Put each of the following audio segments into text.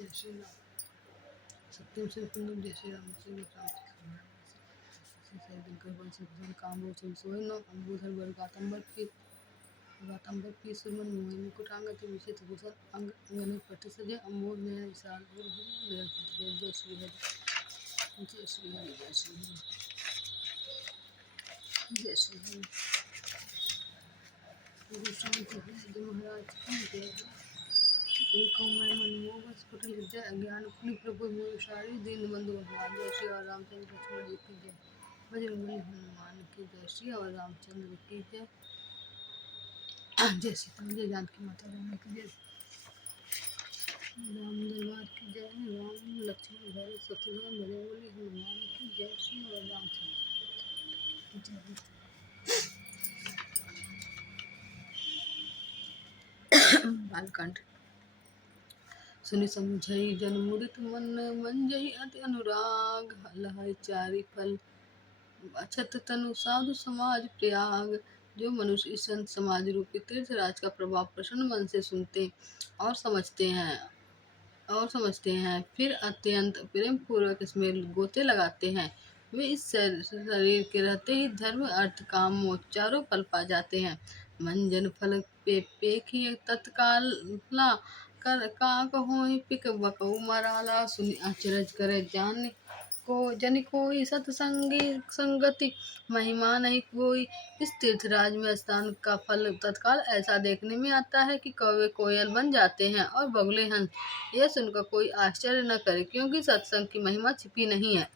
जय श्री राम। सत्यम से कुंदम जय श्री राम। काम सोई नो अंबुधर बर गातंबर की सुमन मोहि मुकुटांगति विचित भूषण अंग अंगने पट सजे अमोल नयन विशाल और जय श्री हरि जय श्री हरि जय श्री हरि जय श्री हरि। गुरु शांति महाराज की जय। मैं मनमोह स्फुटल हृदय अज्ञान अपनी प्रभु मोसारी दीन बंधु भगवान जय श्री और रामचंद्र लक्ष्मण जी की जय। बजरंगबली हनुमान की जय श्री और रामचंद्र की जय। जय सीता जय जानकी माता रानी की जय। राम दरबार की जय। राम लक्ष्मण भरत शत्रुघ्न बजरंगबली हनुमान की जय श्री और रामचंद्र की जय। बालकांड। सुनि समझई जन मुदित मन मंजहि अति अनुराग लहै चारि फल अछत तनु साधु समाज प्रयाग। जो मनुष्य इस संत समाज रूपी तीर्थराज का प्रभाव प्रसन्न मन से सुनते और समझते हैं फिर अत्यंत प्रेम पूर्वक इसमें गोते लगाते हैं, वे इस शरीर के रहते ही धर्म अर्थ काम मोक्ष चारों फल पा जाते हैं। मन जन फल पेखी तत्काल कर का कहोहि पिक बकऊ मराला। सुनि अचरज करे जन कोई सतसंगी संगति महिमा नहीं कोई। इस तीर्थराज में स्नान का फल तत्काल ऐसा देखने में आता है कि कौवे कोयल बन जाते हैं और बगुले हंस। यह सुनकर कोई आश्चर्य न करे, क्योंकि सत्संग की महिमा छिपी नहीं है।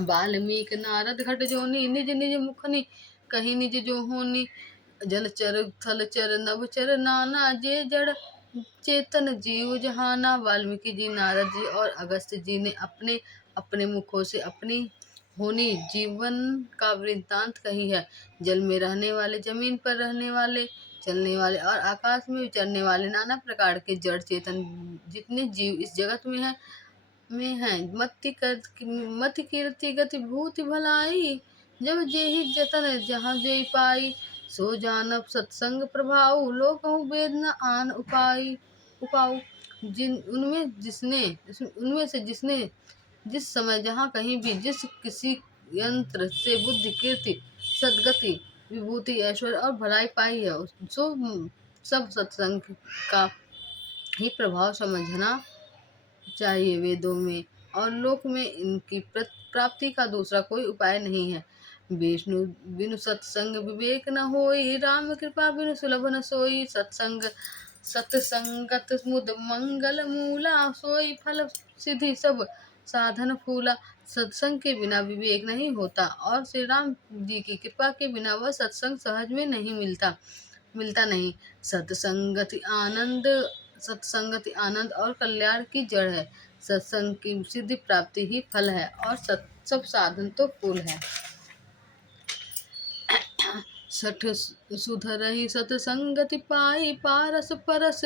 वाल्मीकि नारद घट जोनी निज निज मुखनी कहीं निज जो होनी। जलचर थलचर नभचर नाना जे जड़ चेतन जीव जहाना। वाल्मीकि जी, नारद जी और अगस्त्य जी ने अपने अपने मुखों से अपनी होनी जीवन का वृत्तांत कही है। जल में रहने वाले, जमीन पर रहने वाले, चलने वाले और आकाश में विचरने वाले नाना प्रकार के जड़ चेतन जितने जीव इस जगत में हैं मति कीर्ति गति भूति भलाई। जब जेहि जतन जहाँ जेहि पाई, सो जानब सत्संग प्रभाव लोकहु वेद न आन उपाऊ। उनमें से जिसने जिस समय जहाँ कहीं भी जिस किसी यंत्र से बुद्धि कीर्ति सद्गति विभूति ऐश्वर्य और भलाई पाई है, सो सब सत्संग का ही प्रभाव समझना चाहिए। वेदों में और लोक में इनकी प्राप्ति का दूसरा कोई उपाय नहीं है। विष्णु बिनु सत्संग विवेक न होई, राम कृपा बिनु सुलभ न सोई। सत्संगत मुद मंगल मूला, सोई फल सिद्धि सब साधन फूला। सत्संग के बिना विवेक नहीं होता और श्री राम जी की कृपा के बिना वह सत्संग सहज में नहीं मिलता नहीं। सत्संगति आनंद और कल्याण की जड़ है। सत्संग की सिद्धि प्राप्ति ही फल है और सब साधन तो फूल है। सठ सुधरहि सतसंगति पाई, पारस परस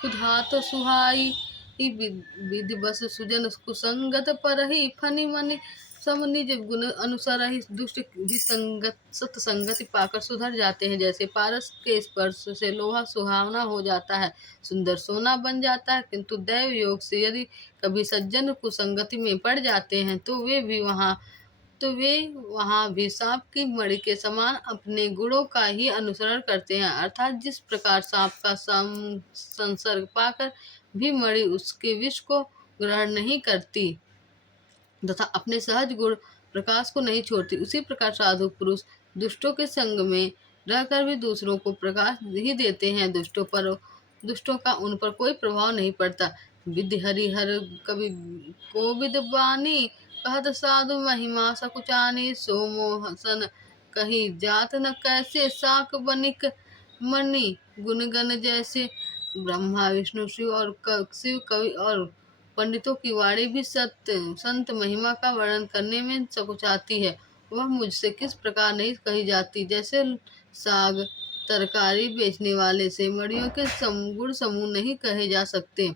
कुधात सुहाई। विधि बस सुजन कुसंगत परहि, फनि मनि सम निज गुण अनुसरहि। दुष्ट भी सत्संगति पाकर सुधर जाते हैं, जैसे पारस के स्पर्श से लोहा सुहावना हो जाता है, सुंदर सोना बन जाता है। किंतु दैव योग से यदि कभी सज्जन कुसंगति में पड़ जाते हैं तो वे वहाँ भी सांप की मणि के समान अपने गुणों का ही अनुसरण करते हैं। अर्थात जिस प्रकार सांप का संसर्ग पाकर भी मणि उसके विष को ग्रहण नहीं करती तथा अपने सहज गुण प्रकाश को नहीं छोड़ती, उसी प्रकार साधु पुरुष दुष्टों के संग में रहकर भी दूसरों को प्रकाश ही देते हैं। दुष्टों का उन पर कोई प्रभाव नहीं पड़ता। विधि हरिहर कवि कोविद बानी, कहत साधु महिमा सकुचानी। सो मोहसन कही जात न कैसे, साक बनिक मणि गुणगन जैसे। ब्रह्मा विष्णु शिव कवि और पंडितों की वाणी भी संत महिमा का वर्णन करने में सकुचाती है। वह मुझसे किस प्रकार नहीं कही जाती, जैसे साग तरकारी बेचने वाले से मणियों के गुण समूह नहीं कहे जा सकते।